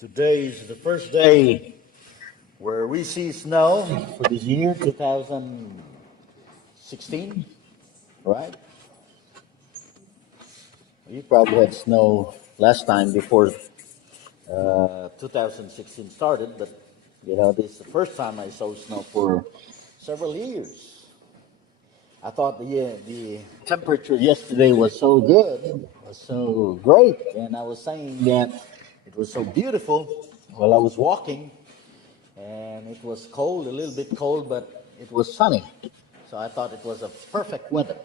Today is the first day where we see snow for this year, 2016, right? You probably had snow last time before 2016 started, but this is the first time I saw snow for several years. I thought the temperature yesterday was so good, was so great, and I was saying that it was so beautiful while I was walking, and it was cold, a little bit cold, but it was sunny. So I thought it was a perfect weather,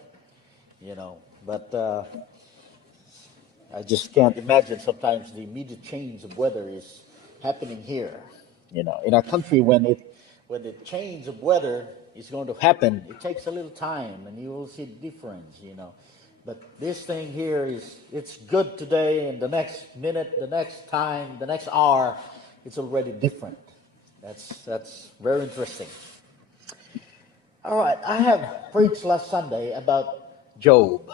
But I just can't imagine sometimes the immediate change of weather is happening here. In our country, when the change of weather is going to happen, it takes a little time, and you will see the difference. But this thing here it's good today, and the next minute, the next time, the next hour, it's already different. That's very interesting. All right, I have preached last Sunday about Job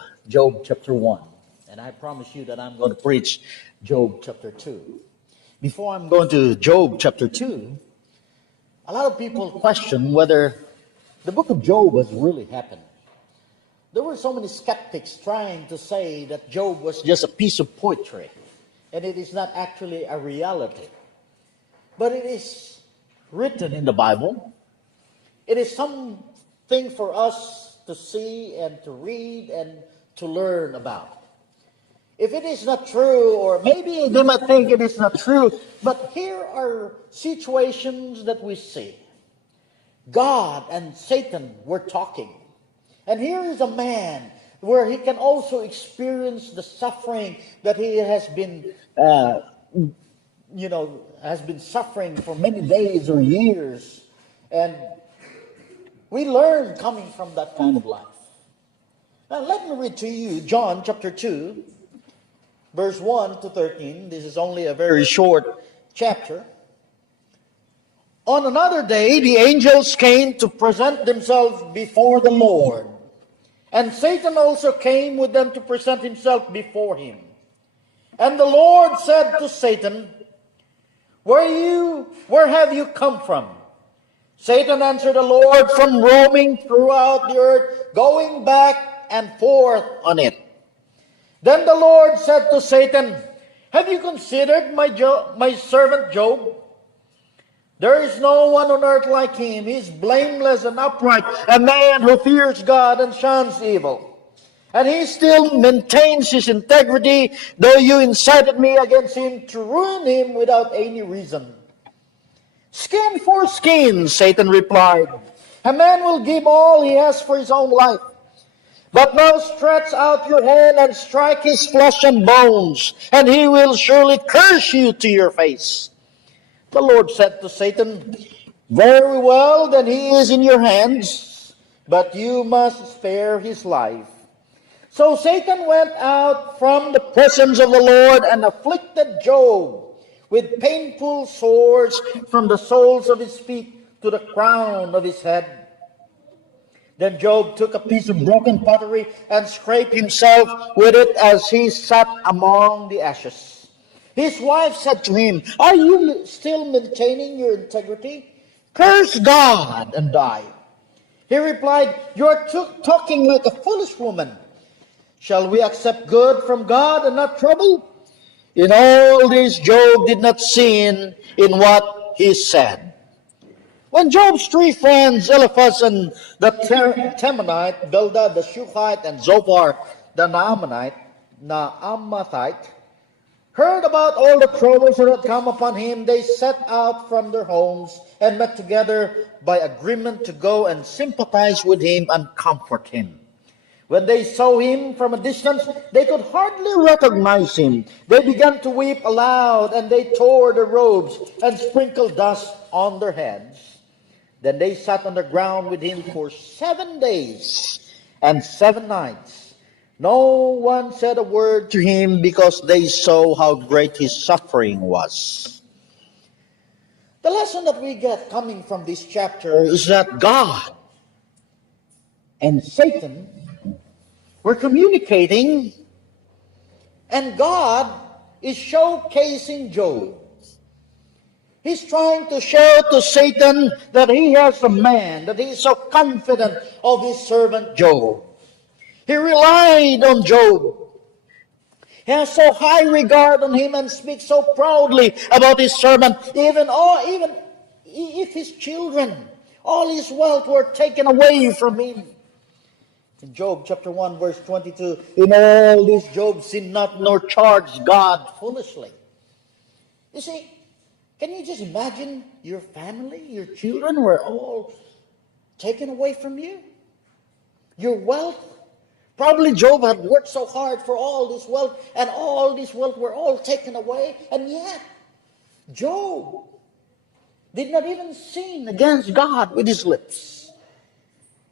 chapter 1. And I promise you that I'm going to preach Job chapter 2. Before I'm going to Job chapter 2, a lot of people question whether the book of Job has really happened. There were so many skeptics trying to say that Job was just a piece of poetry, and it is not actually a reality. But it is written in the Bible. It is something for us to see and to read and to learn about. If it is not true, or maybe they might think it is not true, but here are situations that we see. God and Satan were talking. And here is a man where he can also experience the suffering that he has been, suffering for many days or years. And we learn coming from that kind of life. Now let me read to you John chapter 2. Verse 1 to 13, this is only a very short chapter. On another day, the angels came to present themselves before the Lord. And Satan also came with them to present himself before him. And the Lord said to Satan, Where have you come from? Satan answered the Lord, From roaming throughout the earth, going back and forth on it. Then the Lord said to Satan, Have you considered my servant Job? There is no one on earth like him. He is blameless and upright, a man who fears God and shuns evil. And he still maintains his integrity, though you incited me against him to ruin him without any reason. Skin for skin, Satan replied. A man will give all he has for his own life. But now stretch out your hand and strike his flesh and bones, and he will surely curse you to your face. The Lord said to Satan, Very well, then he is in your hands, but you must spare his life. So Satan went out from the presence of the Lord and afflicted Job with painful sores from the soles of his feet to the crown of his head. Then Job took a piece of broken pottery and scraped himself with it as he sat among the ashes. His wife said to him, Are you still maintaining your integrity? Curse God and die. He replied, You are talking like a foolish woman. Shall we accept good from God and not trouble? In all this, Job did not sin in what he said. When Job's three friends, Eliphaz and the Temanite, Bildad the Shuhite, and Zophar the Naamathite, heard about all the troubles that had come upon him, they set out from their homes and met together by agreement to go and sympathize with him and comfort him. When they saw him from a distance, they could hardly recognize him. They began to weep aloud, and they tore their robes and sprinkled dust on their heads. Then they sat on the ground with him for 7 days and 7 nights. No one said a word to him because they saw how great his suffering was. The lesson that we get coming from this chapter is that God and Satan were communicating, and God is showcasing Job. He's trying to show to Satan that he has a man, that he is so confident of his servant Job. He relied on Job. He has so high regard on him and speaks so proudly about his servant. Even if his children, all his wealth were taken away from him. In Job chapter 1 verse 22, in all this Job sinned not nor charged God foolishly. You see, can you just imagine your family, your children were all taken away from you? Your wealth? Probably Job had worked so hard for all this wealth, and all this wealth were all taken away, and yet Job did not even sin against God with his lips.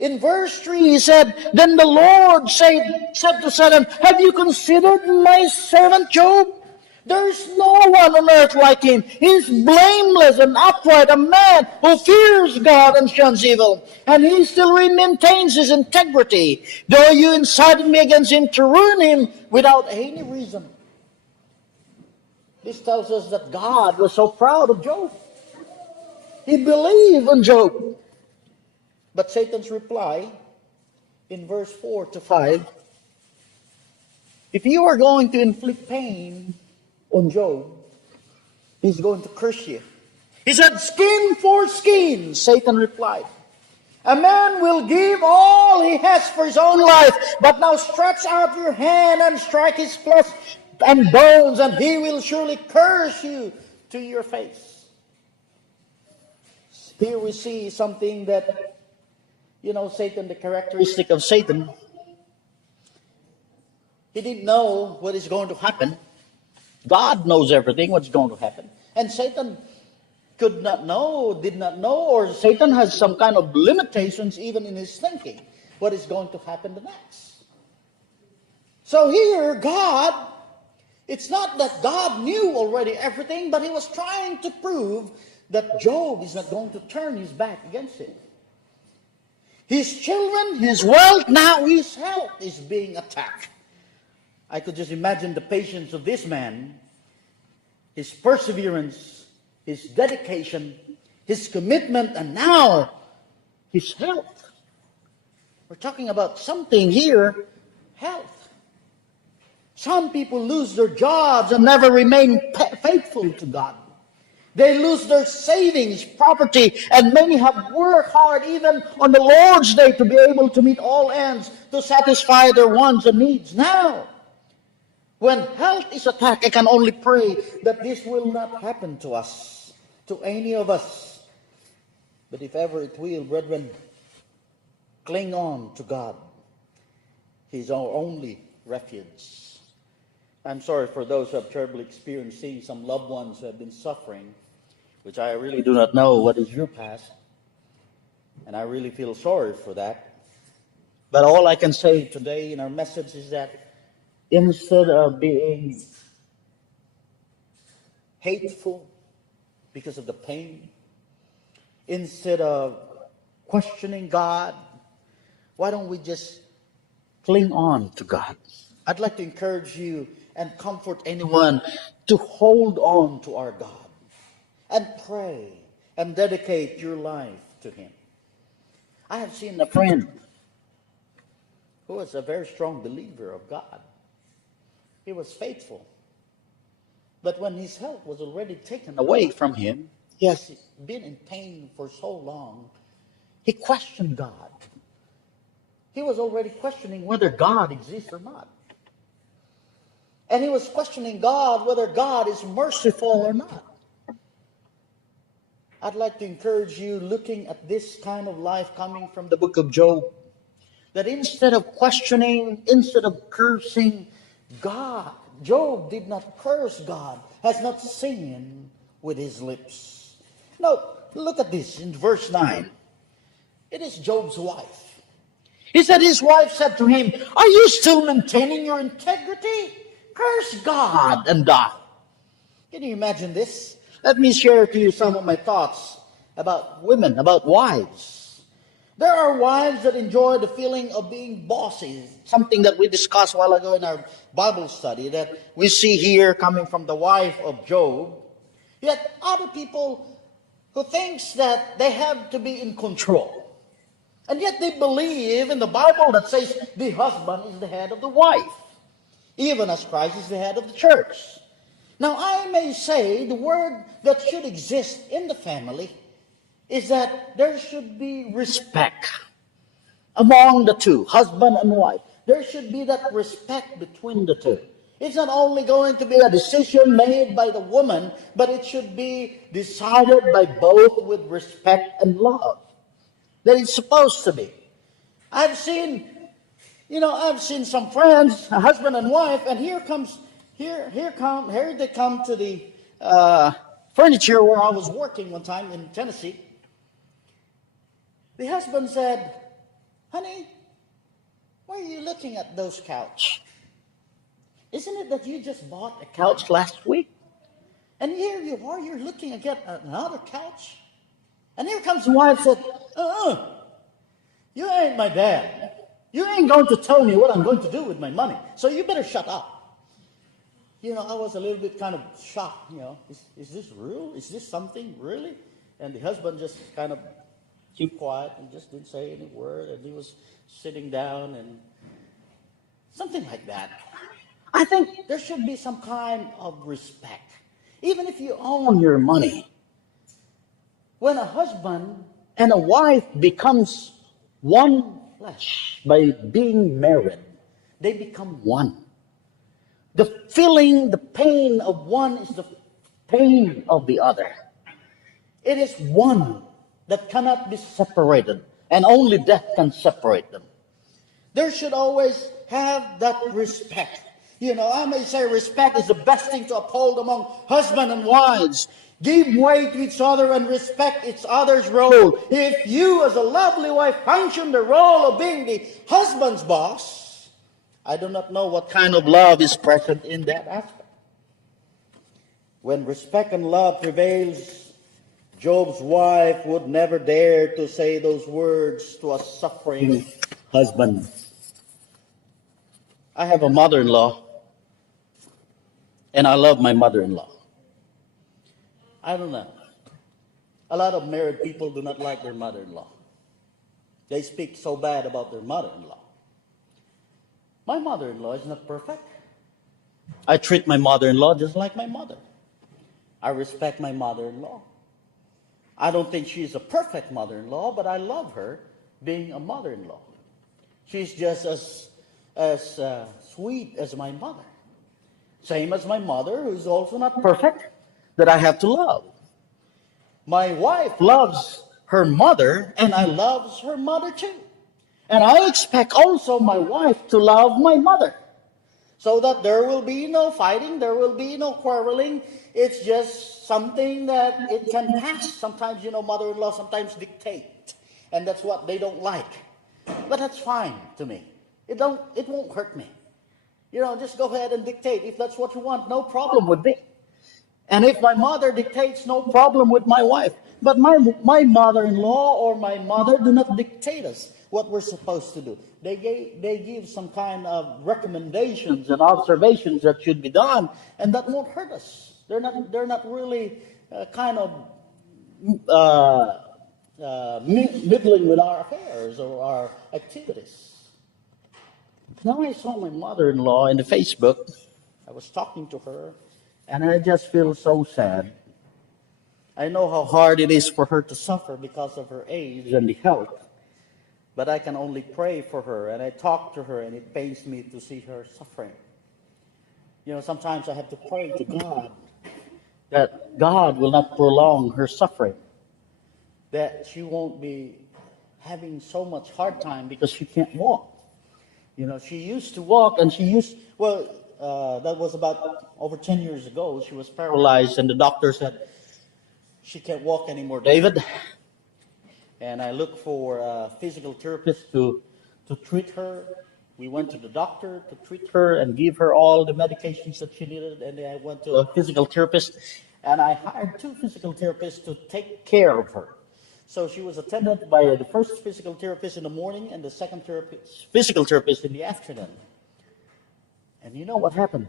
In verse 3 he said, then the Lord said to Satan, have you considered my servant Job? There is no one on earth like him. He is blameless and upright, a man who fears God and shuns evil. And he still maintains his integrity, though you incited me against him to ruin him without any reason. This tells us that God was so proud of Job. He believed in Job. But Satan's reply in verse 4 to 5, if you are going to inflict pain on Job, he's going to curse you. He said, skin for skin, Satan replied. A man will give all he has for his own life, but now stretch out your hand and strike his flesh and bones, and he will surely curse you to your face. Here we see something that, Satan, the characteristic of Satan, he didn't know what is going to happen. God knows everything, what's going to happen. And Satan did not know, or Satan has some kind of limitations even in his thinking, what is going to happen next. So here, God, it's not that God knew already everything, but he was trying to prove that Job is not going to turn his back against him. His children, his wealth, now his health is being attacked. I could just imagine the patience of this man, his perseverance, his dedication, his commitment, and now his health. We're talking about something here, health. Some people lose their jobs and never remain faithful to God. They lose their savings, property, and many have worked hard even on the Lord's day to be able to meet all ends, to satisfy their wants and needs. Now, when health is attacked, I can only pray that this will not happen to us, to any of us. But if ever it will, brethren, cling on to God. He's our only refuge. I'm sorry for those who have terribly experienced seeing some loved ones who have been suffering, which I really do not know what is your past. And I really feel sorry for that. But all I can say today in our message is that instead of being hateful because of the pain, instead of questioning God, why don't we just cling on to God? I'd like to encourage you and comfort anyone to hold on to our God and pray and dedicate your life to Him. I have seen a friend who was a very strong believer of God. He was faithful. But when his health was already taken away from him, he has been in pain for so long, he questioned God. He was already questioning whether God exists or not. And he was questioning God whether God is merciful or not. I'd like to encourage you, looking at this kind of life coming from the book of Job, that instead of questioning, instead of cursing God, Job did not curse God, has not sinned with his lips. Now, look at this in verse 9. It is Job's wife. He said his wife said to him, "Are you still maintaining your integrity? Curse God and die." Can you imagine this? Let me share to you some of my thoughts about women, about wives. There are wives that enjoy the feeling of being bossy, something that we discussed a while ago in our Bible study that we see here coming from the wife of Job. Yet other people who thinks that they have to be in control. And yet they believe in the Bible that says the husband is the head of the wife, even as Christ is the head of the church. Now I may say the word that should exist in the family is that there should be respect among the two, husband and wife. There should be that respect between the two. It's not only going to be a decision made by the woman, but it should be decided by both with respect and love. That it's supposed to be. I've seen some friends, a husband and wife, and here they come to the furniture where I was working one time in Tennessee. The husband said, "Honey, why are you looking at those couch? Isn't it that you just bought a couch last week? And here you are, you're looking at another couch?" And here comes the wife and said, "You ain't my dad. You ain't going to tell me what I'm going to do with my money. So you better shut up." I was a little bit kind of shocked, Is this real? Is this something really? And the husband just kind of kept quiet and just didn't say any word. And he was sitting down and something like that. I think there should be some kind of respect. Even if you own your money. When a husband and a wife becomes one flesh by being married, they become one. The feeling, the pain of one is the pain of the other. It is one that cannot be separated, and only death can separate them. There should always have that respect. I may say respect is the best thing to uphold among husband and wives. Give way to each other and respect each other's role. If you, as a lovely wife, function the role of being the husband's boss, I do not know what kind of love is present in that aspect. When respect and love prevails, Job's wife would never dare to say those words to a suffering husband. I have a mother-in-law, and I love my mother-in-law. I don't know. A lot of married people do not like their mother-in-law. They speak so bad about their mother-in-law. My mother-in-law is not perfect. I treat my mother-in-law just like my mother. I respect my mother-in-law. I don't think she's a perfect mother-in-law, but I love her being a mother-in-law. She's just as sweet as my mother. Same as my mother, who's also not perfect, that I have to love. My wife loves her mother, and I love her mother too. And I expect also my wife to love my mother, so that there will be no fighting, there will be no quarreling. It's just something that it can pass. Sometimes, mother-in-law sometimes dictate, and that's what they don't like. But that's fine to me. It won't hurt me. Just go ahead and dictate. If that's what you want, no problem with me. And if my mother dictates, no problem with my wife. But my mother-in-law or my mother do not dictate us what we're supposed to do. They give some kind of recommendations and observations that should be done, and that won't hurt us. They're not really middling with our affairs or our activities. Now I saw my mother-in-law in the Facebook. I was talking to her, and I just feel so sad. I know how hard it is for her to suffer because of her age and the health. But I can only pray for her, and I talk to her, and it pains me to see her suffering. Sometimes I have to pray to God that God will not prolong her suffering, that she won't be having so much hard time because she can't walk. She used to walk, and that was about over 10 years ago. She was paralyzed, and the doctor said, "She can't walk anymore, David." And I looked for a physical therapist to treat her. We went to the doctor to treat her and give her all the medications that she needed. And then I went to a physical therapist, and I hired 2 physical therapists to take care of her. So she was attended by the first physical therapist in the morning and the second physical therapist in the afternoon. And you know what happened?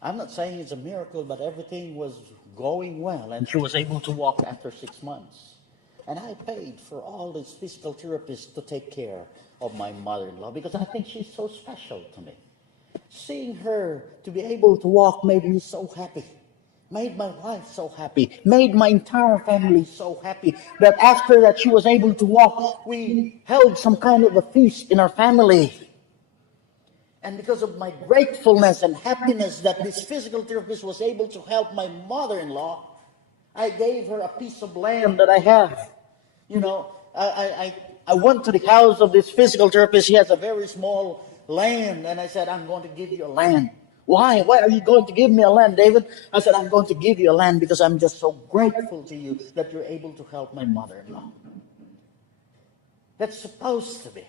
I'm not saying it's a miracle, but everything was going well, and she was able to walk after 6 months. And I paid for all these physical therapists to take care of my mother-in-law because I think she's so special to me. Seeing her to be able to walk made me so happy, made my wife so happy, made my entire family so happy that after that she was able to walk, we held some kind of a feast in our family. And because of my gratefulness and happiness that this physical therapist was able to help my mother-in-law, I gave her a piece of land that I have. You know, I went to the house of this physical therapist. He has a very small land. And I said, I'm going to give you a land. Why? Why are you going to give me a land, David? I said, I'm going to give you a land because I'm just so grateful to you that you're able to help my mother-in-law. That's supposed to be.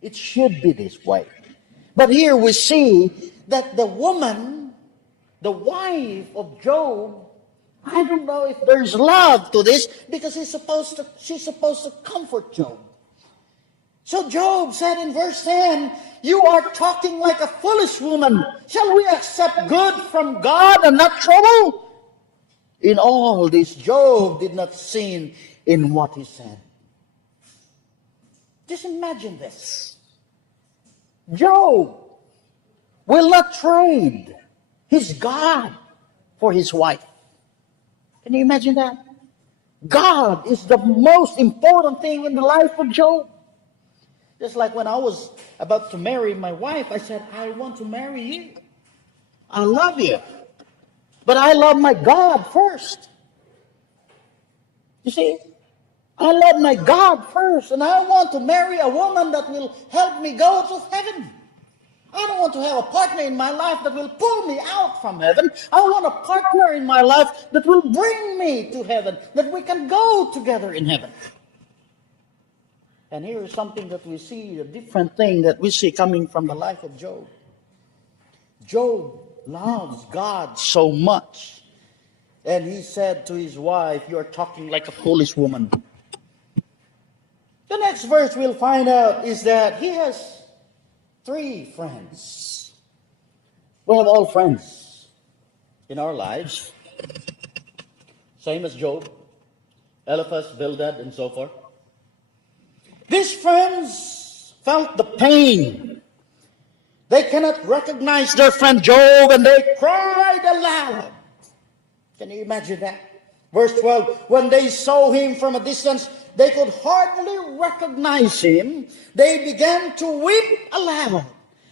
It should be this way. But here we see that the woman, the wife of Job, I don't know if there's love to this because she's supposed to comfort Job. So Job said in verse 10, you are talking like a foolish woman. Shall we accept good from God and not trouble? In all this, Job did not sin in what he said. Just imagine this. Job will not trade his God for his wife. Can you imagine that? God is the most important thing in the life of Job. Just like when I was about to marry my wife, I said, I want to marry you. I love you. But I love my God first. You see? I love my God first. And I want to marry a woman that will help me go to heaven. I don't want to have a partner in my life that will pull me out from heaven. I want a partner in my life that will bring me to heaven, that we can go together in heaven. And here is something that we see, a different thing that we see coming from the life of Job. Job loves God so much. And he said to his wife, you are talking like a foolish woman. The next verse we'll find out is that he has 3 friends. We have all friends in our lives. Same as Job, Eliphaz, Bildad, and so forth. These friends felt the pain. They cannot recognize their friend Job and they cried aloud. Can you imagine that? Verse 12, when they saw him from a distance, they could hardly recognize him. They began to weep aloud.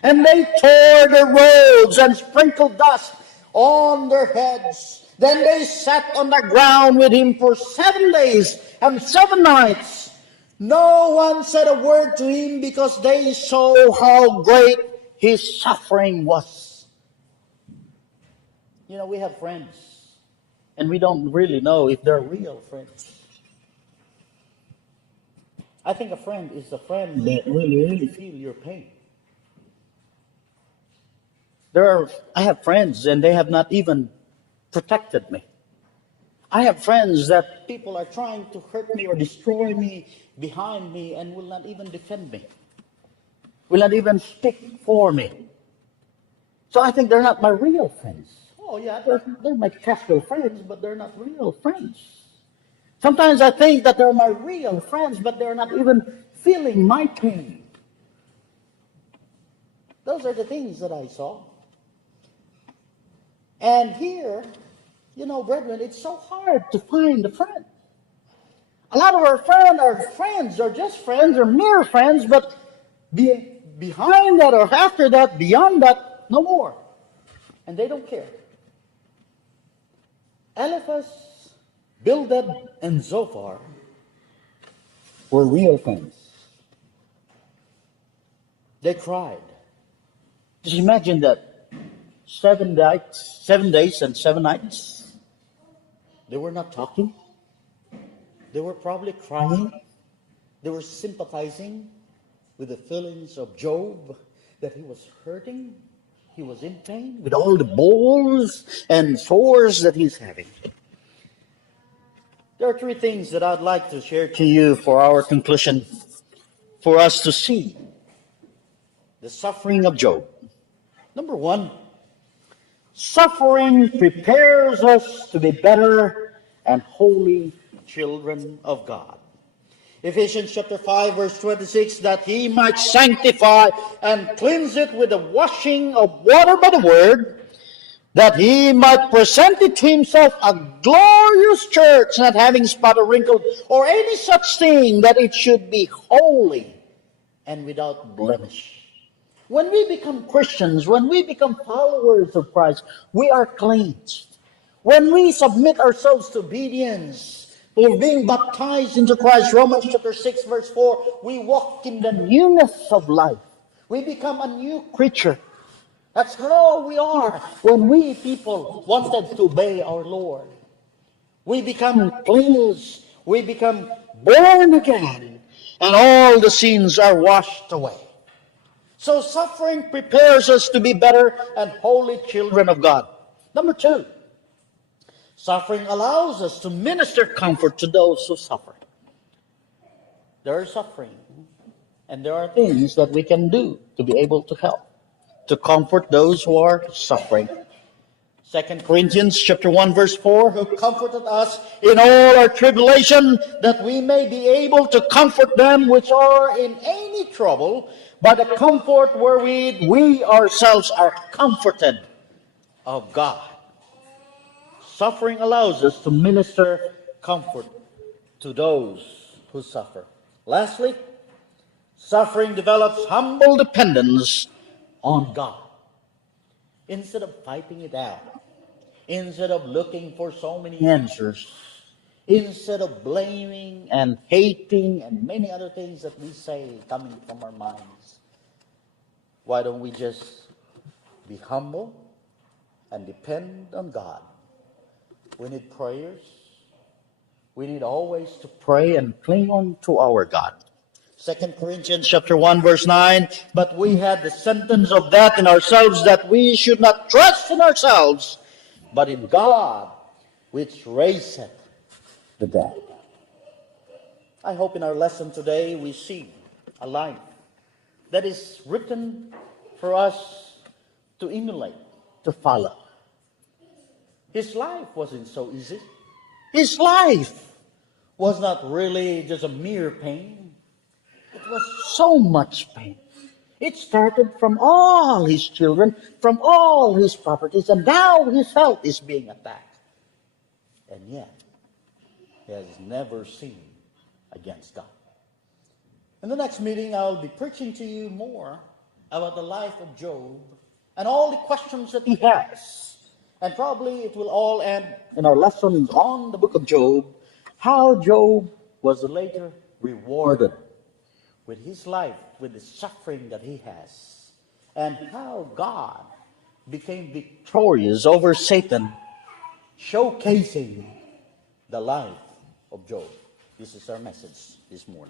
And they tore their robes and sprinkled dust on their heads. Then they sat on the ground with him for 7 days and 7 nights. No one said a word to him because they saw how great his suffering was. You know, we have friends, and we don't really know if they're real friends. I think a friend is a friend that really feel your pain. I have friends, and they have not even protected me. I have friends that people are trying to hurt me or destroy me behind me and will not even defend me, will not even speak for me. So I think they're not my real friends. Oh yeah, they're my casual friends, but they're not real friends. Sometimes I think that they're my real friends, but they're not even feeling my pain. Those are the things that I saw. And here, you know, brethren, it's so hard to find a friend. A lot of our friends are just friends, or mere friends, but behind that or after that, beyond that, no more. And they don't care. Eliphaz, Bildad, and Zophar were real friends. They cried. Just imagine that. 7 days and 7 nights. They were not talking. They were probably crying. They were sympathizing with the feelings of Job, that he was hurting. He was in pain with all the boils and sores that he's having. There are 3 things that I'd like to share to you for our conclusion, for us to see the suffering of Job. Number 1, Suffering prepares us to be better and holy children of God. Ephesians chapter 5 verse 26, that he might sanctify and cleanse it with the washing of water by the word, that he might present it to himself a glorious church, not having spot or wrinkle or any such thing, that it should be holy and without blemish. When we become Christians, when we become followers of Christ, we are cleansed. When we submit ourselves to obedience, we're being baptized into Christ. Romans chapter 6 verse 4, we walk in the newness of life. We become a new creature. That's how we are when we people wanted to obey our Lord. We become cleansed. We become born again. And all the sins are washed away. So suffering prepares us to be better and holy children of God. Number 2, suffering allows us to minister comfort to those who suffer. There is suffering, and there are things that we can do to be able to help, to comfort those who are suffering. 2 Corinthians chapter 1 verse 4, who comforted us in all our tribulation, that we may be able to comfort them which are in any trouble, by the comfort wherewith we ourselves are comforted of God. Suffering allows us to minister comfort to those who suffer. Lastly, suffering develops humble dependence on God. Instead of fighting it out, instead of looking for so many answers, instead of blaming and hating and many other things that we say coming from our minds, why don't we just be humble and depend on God? We need prayers. We need always to pray and cling on to our God. 2 Corinthians chapter 1 verse 9, but we had the sentence of death in ourselves, that we should not trust in ourselves, but in God, which raiseth the dead. I hope in our lesson today we see a life that is written for us to emulate, to follow. His life wasn't so easy. His life was not really just a mere pain. It was so much pain. It started from all his children, from all his properties, and now his health is being attacked. And yet, he has never sinned against God. In the next meeting, I'll be preaching to you more about the life of Job and all the questions that he has. And probably it will all end in our lessons on the book of Job, how Job was later rewarded with his life, with the suffering that he has, and how God became victorious over Satan, showcasing the life of Job. This is our message this morning.